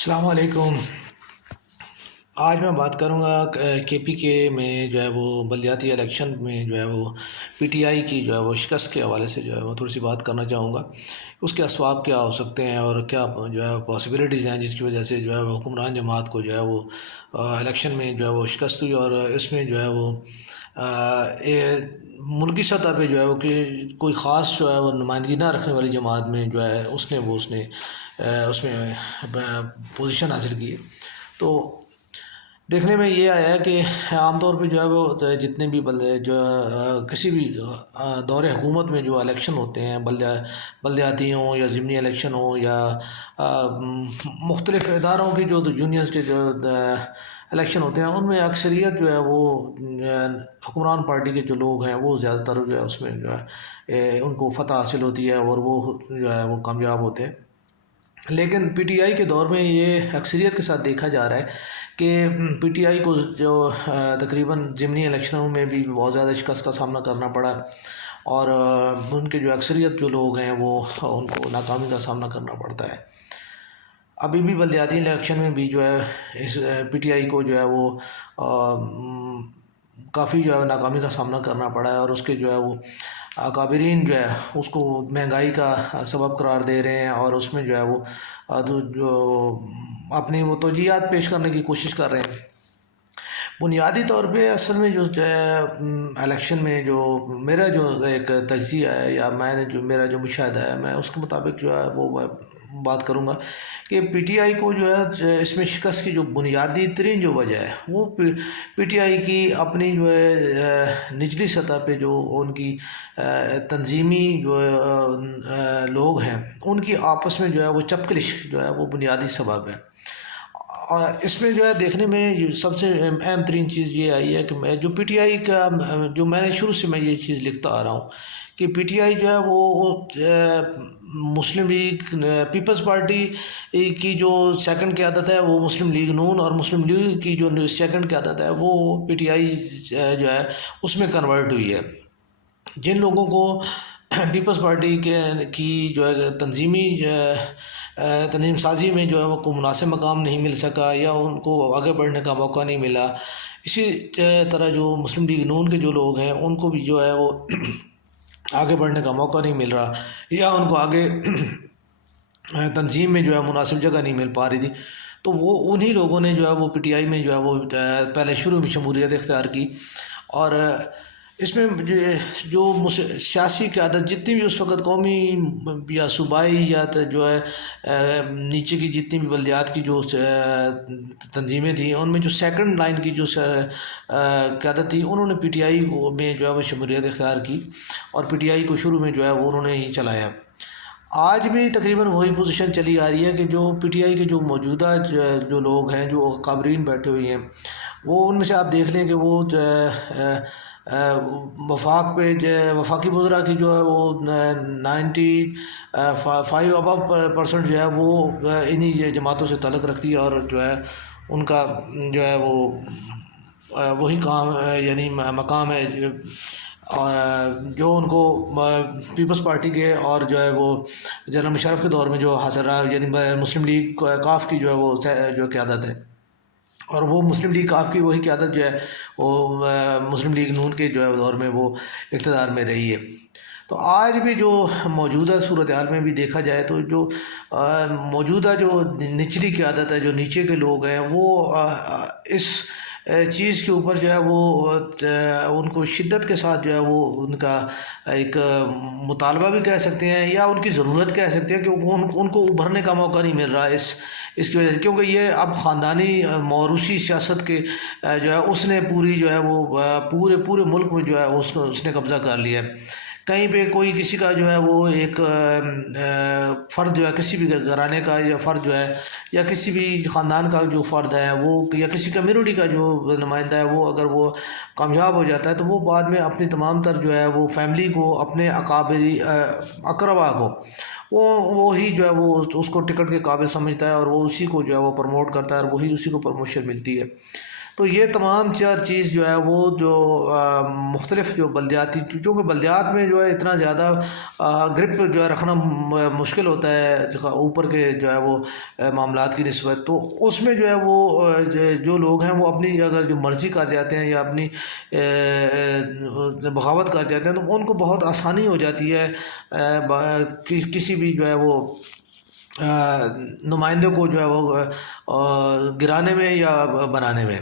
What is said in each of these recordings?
السلام علیکم۔ آج میں بات کروں گا کے پی کے میں جو ہے وہ بلدیاتی الیکشن میں جو ہے وہ پی ٹی آئی کی جو ہے وہ شکست کے حوالے سے جو ہے وہ تھوڑی سی بات کرنا چاہوں گا۔ اس کے اسباب کیا ہو سکتے ہیں اور کیا جو ہے پاسبلٹیز ہیں جس کی وجہ سے جو ہے وہ حکمران جماعت کو جو ہے وہ الیکشن میں جو ہے وہ شکست ہوئی، اور اس میں جو ہے وہ ملکی سطح پہ جو ہے وہ کہ کوئی خاص جو ہے وہ نمائندگی نہ رکھنے والی جماعت میں جو ہے اس نے اس میں پوزیشن حاصل کی۔ تو دیکھنے میں یہ آیا ہے کہ عام طور پہ جو ہے وہ جتنے بھی جو کسی بھی دور حکومت میں جو الیکشن ہوتے ہیں، بلدیاتی ہوں یا ضمنی الیکشن ہوں یا مختلف اداروں کی جو یونینز کے جو الیکشن ہوتے ہیں، ان میں اکثریت جو ہے وہ حکمران پارٹی کے جو لوگ ہیں وہ زیادہ تر جو ہے اس میں جو ہے ان کو فتح حاصل ہوتی ہے اور وہ جو ہے وہ کامیاب ہوتے ہیں۔ لیکن پی ٹی آئی کے دور میں یہ اکثریت کے ساتھ دیکھا جا رہا ہے کہ پی ٹی آئی کو جو تقریباً ضمنی الیکشنوں میں بھی بہت زیادہ شکست کا سامنا کرنا پڑا، اور ان کے جو اکثریت جو لوگ ہیں وہ ان کو ناکامی کا سامنا کرنا پڑتا ہے۔ ابھی بھی بلدیاتی الیکشن میں بھی جو ہے اس پی ٹی آئی کو جو ہے وہ کافی جو ہے ناکامی کا سامنا کرنا پڑا ہے، اور اس کے جو ہے وہ اکابرین جو ہے اس کو مہنگائی کا سبب قرار دے رہے ہیں، اور اس میں جو ہے وہ جو اپنی وہ توجیہات پیش کرنے کی کوشش کر رہے ہیں۔ بنیادی طور پہ اصل میں جو ہے الیکشن میں جو میرا جو ایک تجزیہ ہے یا میں نے جو میرا جو مشاہدہ ہے، میں اس کے مطابق جو ہے وہ بات کروں گا کہ پی ٹی آئی کو جو ہے اس میں شکست کی جو بنیادی ترین جو وجہ ہے وہ پی ٹی آئی کی اپنی جو ہے نچلی سطح پہ جو ان کی تنظیمی جو لوگ ہیں ان کی آپس میں جو ہے وہ چپکلش جو ہے وہ بنیادی سبب ہے۔ اور اس میں جو ہے دیکھنے میں سب سے اہم ترین چیز یہ آئی ہے کہ جو پی ٹی آئی کا جو میں نے شروع سے میں یہ چیز لکھتا آ رہا ہوں کہ پی ٹی آئی جو ہے وہ مسلم لیگ پیپلز پارٹی کی جو سیکنڈ قیادت ہے وہ مسلم لیگ نون، اور مسلم لیگ کی جو سیکنڈ قیادت ہے وہ پی ٹی آئی جو ہے اس میں کنورٹ ہوئی ہے۔ جن لوگوں کو پیپلز پارٹی کی جو ہے تنظیم سازی میں جو ہے وہ کو مناسب مقام نہیں مل سکا یا ان کو آگے بڑھنے کا موقع نہیں ملا، اسی طرح جو مسلم لیگ نون کے جو لوگ ہیں ان کو بھی جو ہے وہ آگے بڑھنے کا موقع نہیں مل رہا، یا ان کو آگے تنظیم میں جو ہے مناسب جگہ نہیں مل پا رہی تھی، تو وہ انہی لوگوں نے جو ہے وہ پی ٹی آئی میں جو ہے وہ پہلے شروع میں شمولیت اختیار کی۔ اور اس میں جو سیاسی قیادت جتنی بھی اس وقت قومی یا صوبائی یا جو ہے نیچے کی جتنی بھی بلدیات کی جو تنظیمیں تھیں، ان میں جو سیکنڈ لائن کی جو قیادت تھی انہوں نے پی ٹی آئی میں جو ہے وہ شمولیت اختیار کی، اور پی ٹی آئی کو شروع میں جو ہے وہ انہوں نے ہی چلایا۔ آج بھی تقریباً وہی پوزیشن چلی آ رہی ہے کہ جو پی ٹی آئی کے جو موجودہ جو لوگ ہیں جو قابرین بیٹھے ہوئے ہیں، وہ ان میں سے آپ دیکھ لیں کہ وہ وفاقی وزراء کی جو ہے وہ 95 ابو% جو ہے وہ انہی جماعتوں سے تعلق رکھتی ہے، اور جو ہے ان کا جو ہے وہ وہی کام یعنی مقام ہے جو ان کو پیپلز پارٹی کے اور جو ہے وہ جنرل مشرف کے دور میں جو حاصل رہا، یعنی مسلم لیگ کاف کی جو ہے وہ جو قیادت ہے، اور وہ مسلم لیگ کاف کی وہی قیادت جو ہے وہ مسلم لیگ نون کے جو ہے دور میں وہ اقتدار میں رہی ہے۔ تو آج بھی جو موجودہ صورتحال میں بھی دیکھا جائے تو جو موجودہ جو نچلی قیادت ہے، جو نیچے کے لوگ ہیں، وہ اس چیز کے اوپر جو ہے وہ ان کو شدت کے ساتھ جو ہے وہ ان کا ایک مطالبہ بھی کہہ سکتے ہیں یا ان کی ضرورت کہہ سکتے ہیں کہ ان کو ابھرنے کا موقع نہیں مل رہا اس کی وجہ سے، کیونکہ یہ اب خاندانی موروثی سیاست کے جو ہے اس نے پوری جو ہے وہ پورے ملک میں جو ہے اس نے قبضہ کر لیا ہے۔ کہیں پہ کوئی کسی کا جو ہے وہ ایک فرد جو ہے کسی بھی گھرانے کا یا فرد جو ہے یا کسی بھی خاندان کا جو فرد ہے وہ یا کسی کمیونٹی کا جو نمائندہ ہے، وہ اگر وہ کامیاب ہو جاتا ہے تو وہ بعد میں اپنی تمام تر جو ہے وہ فیملی کو، اپنے اقربا کو وہی جو ہے وہ اس کو ٹکٹ کے قابل سمجھتا ہے، اور وہ اسی کو جو ہے وہ پروموٹ کرتا ہے، اور وہی اسی کو پروموشن ملتی ہے۔ تو یہ تمام چار چیز جو ہے وہ جو مختلف جو بلدیاتی، چونکہ بلدیات میں جو ہے اتنا زیادہ گرپ جو ہے رکھنا مشکل ہوتا ہے اوپر کے جو ہے وہ معاملات کی نسبت، تو اس میں جو ہے وہ جو لوگ ہیں وہ اپنی اگر جو مرضی کر جاتے ہیں یا اپنی بغاوت کر جاتے ہیں تو ان کو بہت آسانی ہو جاتی ہے کسی بھی جو ہے وہ نمائندے کو جو ہے وہ گرانے میں یا بنانے میں۔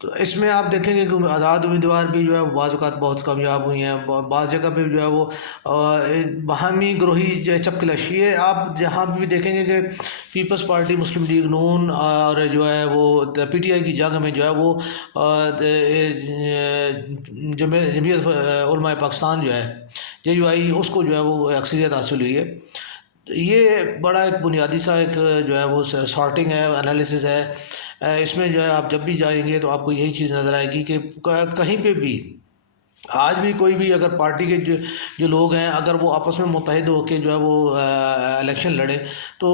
تو اس میں آپ دیکھیں گے کہ آزاد امیدوار بھی جو ہے بعض اوقات بہت کامیاب ہوئی ہیں، بعض جگہ پہ جو ہے وہ باہمی گروہی چپکلش، یہ آپ جہاں بھی دیکھیں گے کہ پیپلز پارٹی، مسلم لیگ نون اور جو ہے وہ پی ٹی آئی کی جنگ میں جو ہے وہ جمعیت علماء پاکستان جو ہے JUI، اس کو جو ہے وہ اکثریت حاصل ہوئی ہے۔ یہ بڑا ایک بنیادی سا ایک جو ہے وہ سارٹنگ ہے، انالیسس ہے۔ اس میں جو ہے آپ جب بھی جائیں گے تو آپ کو یہی چیز نظر آئے گی کہ کہیں پہ بھی آج بھی کوئی بھی اگر پارٹی کے جو لوگ ہیں اگر وہ آپس میں متحد ہو کے جو ہے وہ الیکشن لڑیں تو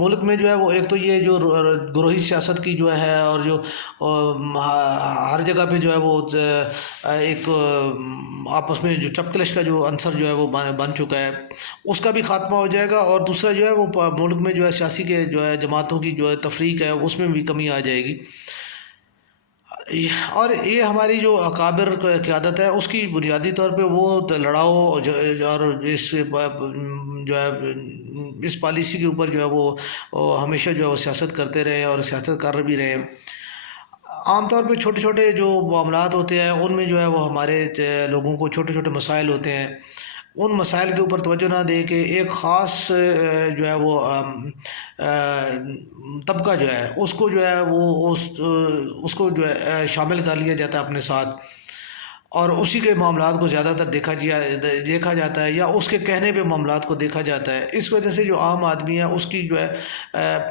ملک میں جو ہے وہ ایک تو یہ جو گروہی سیاست کی جو ہے اور جو ہر جگہ پہ جو ہے وہ ایک آپس میں جو چپکلش کا جو عنصر جو ہے وہ بن چکا ہے، اس کا بھی خاتمہ ہو جائے گا، اور دوسرا جو ہے وہ ملک میں جو ہے سیاسی کے جو ہے جماعتوں کی جو ہے تفریق ہے اس میں بھی کمی آ جائے گی۔ اور یہ ہماری جو اکابر قیادت ہے اس کی بنیادی طور پہ وہ لڑاؤ اور اس جو ہے اس پالیسی کے اوپر جو ہے وہ ہمیشہ جو ہے وہ سیاست کرتے رہے اور سیاست کر بھی رہے۔ عام طور پہ چھوٹے چھوٹے جو معاملات ہوتے ہیں ان میں جو ہے وہ ہمارے لوگوں کو چھوٹے چھوٹے مسائل ہوتے ہیں، ان مسائل کے اوپر توجہ نہ دے کے ایک خاص جو ہے وہ طبقہ جو ہے اس کو جو ہے وہ اس کو جو ہے شامل کر لیا جاتا ہے اپنے ساتھ، اور اسی کے معاملات کو زیادہ تر دیکھا جاتا ہے یا اس کے کہنے پہ معاملات کو دیکھا جاتا ہے۔ اس وجہ سے جو عام آدمی ہے اس کی جو ہے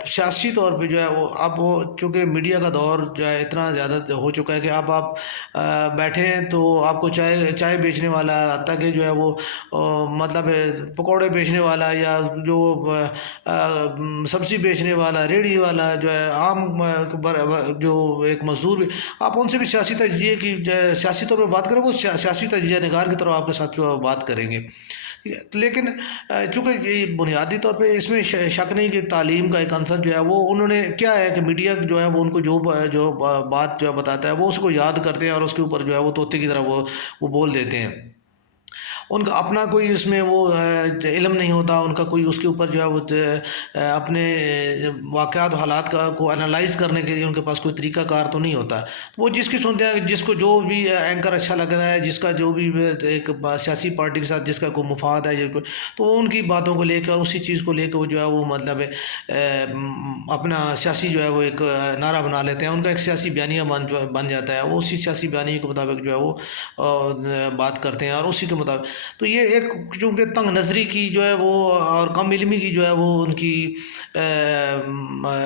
سیاسی طور پہ جو ہے وہ اب وہ چونکہ میڈیا کا دور جو ہے اتنا زیادہ ہو چکا ہے کہ اب آپ بیٹھے ہیں تو آپ کو چائے بیچنے والا، حتیٰ کہ جو ہے وہ مطلب پکوڑے بیچنے والا یا جو سبزی بیچنے والا، ریڑھی والا جو ہے عام جو ایک مزدور بھی، آپ ان سے بھی سیاسی تجزیے کی سیاسی طور پہ بات کریں، وہ سیاسی تجزیہ نگار کی طرح آپ کے ساتھ جو بات کریں گے۔ لیکن چونکہ یہ بنیادی طور پہ اس میں شک نہیں کہ تعلیم کا ایک عنصر جو ہے وہ انہوں نے کیا ہے کہ میڈیا جو ہے وہ ان کو جو بات جو ہے بتاتا ہے وہ اس کو یاد کرتے ہیں اور اس کے اوپر جو ہے وہ طوطے کی طرح وہ بول دیتے ہیں۔ ان کا اپنا کوئی اس میں وہ علم نہیں ہوتا، ان کا کوئی اس کے اوپر جو ہے وہ اپنے واقعات و حالات کو انالائز کرنے کے لیے ان کے پاس کوئی طریقہ کار تو نہیں ہوتا۔ وہ جس کی سنتے ہیں، جس کو جو بھی اینکر اچھا لگتا ہے، جس کا جو بھی ایک سیاسی پارٹی کے ساتھ جس کا کوئی مفاد ہے تو وہ ان کی باتوں کو لے کے اور اسی چیز کو لے کے وہ جو ہے وہ مطلب اپنا سیاسی جو ہے وہ ایک نعرہ بنا لیتے ہیں، ان کا ایک سیاسی بیانیہ بن جاتا ہے، وہ اسی سیاسی بیانیے کے مطابق جو ہے وہ بات کرتے ہیں اور اسی کے مطابق۔ تو یہ ایک چونکہ تنگ نظری کی جو ہے وہ اور کم علمی کی جو ہے وہ ان کی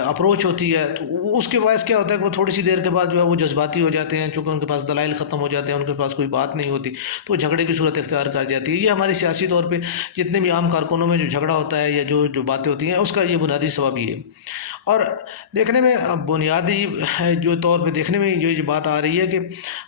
اپروچ ہوتی ہے، تو اس کے باعث کیا ہوتا ہے کہ وہ تھوڑی سی دیر کے بعد جو ہے وہ جذباتی ہو جاتے ہیں، چونکہ ان کے پاس دلائل ختم ہو جاتے ہیں، ان کے پاس کوئی بات نہیں ہوتی تو وہ جھگڑے کی صورت اختیار کر جاتی ہے۔ یہ ہماری سیاسی طور پہ جتنے بھی عام کارکنوں میں جو جھگڑا ہوتا ہے یا جو باتیں ہوتی ہیں اس کا یہ بنیادی سبب یہ ہے۔ اور دیکھنے میں بنیادی جو طور پہ دیکھنے میں یہ بات آ رہی ہے کہ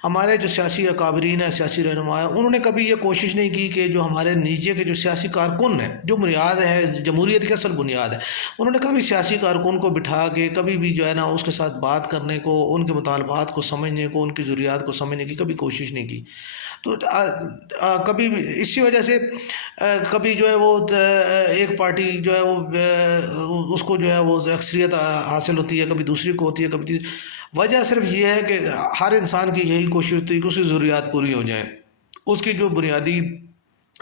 ہمارے جو سیاسی اکابرین ہیں، سیاسی رہنما ہیں، انہوں نے کبھی یہ کوشش نہیں کی کہ جو ہمارے نیچے کے جو سیاسی کارکن ہیں، جو بنیاد ہے جمہوریت کی اصل بنیاد ہے، انہوں نے کبھی سیاسی کارکن کو بٹھا کے کبھی بھی جو ہے نا اس کے ساتھ بات کرنے کو، ان کے مطالبات کو سمجھنے کو، ان کی ضروریات کو سمجھنے کی کبھی کوشش نہیں کی۔ تو کبھی اسی وجہ سے کبھی جو ہے وہ ایک پارٹی جو ہے وہ اس کو جو ہے وہ اکثریت حاصل ہوتی ہے، کبھی دوسری کو ہوتی ہے، کبھی تیسری۔ وجہ صرف یہ ہے کہ ہر انسان کی یہی کوشش ہوتی ہے کہ اس کی ضروریات پوری ہو جائیں، اس کی جو بنیادی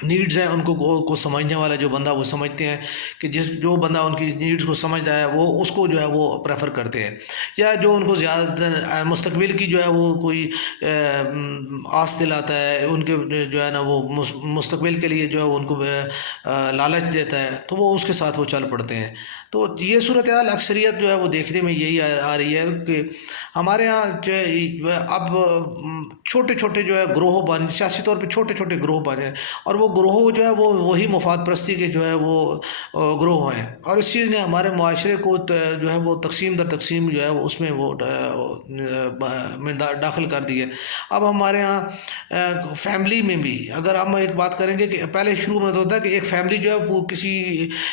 نیڈز ہیں ان کو سمجھنے والا جو بندہ وہ سمجھتے ہیں کہ جو بندہ ان کی نیڈز کو سمجھتا ہے وہ اس کو جو ہے وہ پریفر کرتے ہیں، یا جو ان کو زیادہ مستقبل کی جو ہے وہ کوئی آس دلاتا ہے، ان کے جو ہے نا وہ مستقبل کے لیے جو ہے وہ ان کو لالچ دیتا ہے تو وہ اس کے ساتھ وہ چل پڑتے ہیں۔ تو یہ صورتحال اکثریت جو ہے وہ دیکھنے میں یہی آ رہی ہے کہ ہمارے ہاں جو ہے اب چھوٹے چھوٹے جو ہے گروہ بن سیاسی طور پہ چھوٹے چھوٹے گروہ بنے، اور وہ گروہ جو ہے وہ وہی مفاد پرستی کے جو ہے وہ گروہ ہیں، اور اس چیز نے ہمارے معاشرے کو جو ہے وہ تقسیم در تقسیم جو ہے اس میں وہ داخل کر دی ہے۔ اب ہمارے ہاں فیملی میں بھی اگر ہم ایک بات کریں گے کہ پہلے شروع میں تو ہوتا ہے کہ ایک فیملی جو ہے وہ کسی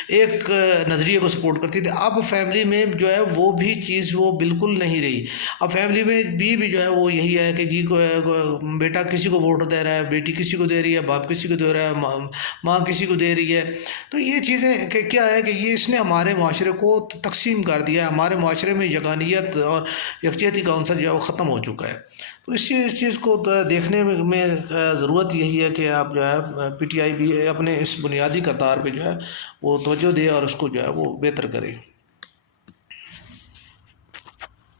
ایک نظریے کو سپورٹ کرتی تھی، اب فیملی میں جو ہے وہ بھی چیز وہ بالکل نہیں رہی۔ اب فیملی میں بھی جو ہے وہ یہی ہے کہ جی بیٹا کسی کو ووٹ دے رہا ہے، بیٹی کسی کو دے رہی ہے، باپ کسی کو دے رہا ہے، ماں کسی کو دے رہی ہے۔ تو یہ چیزیں کہ کیا ہے کہ یہ اس نے ہمارے معاشرے کو تقسیم کر دیا ہے، ہمارے معاشرے میں یگانیت اور یکجہتی کا عنصر جو ہے وہ ختم ہو چکا ہے۔ تو اس چیز کو دیکھنے میں ضرورت یہی ہے کہ آپ جو ہے پی ٹی آئی بھی اپنے اس بنیادی کردار پہ جو ہے وہ توجہ دے اور اس کو جو ہے وہ بہتر کرے۔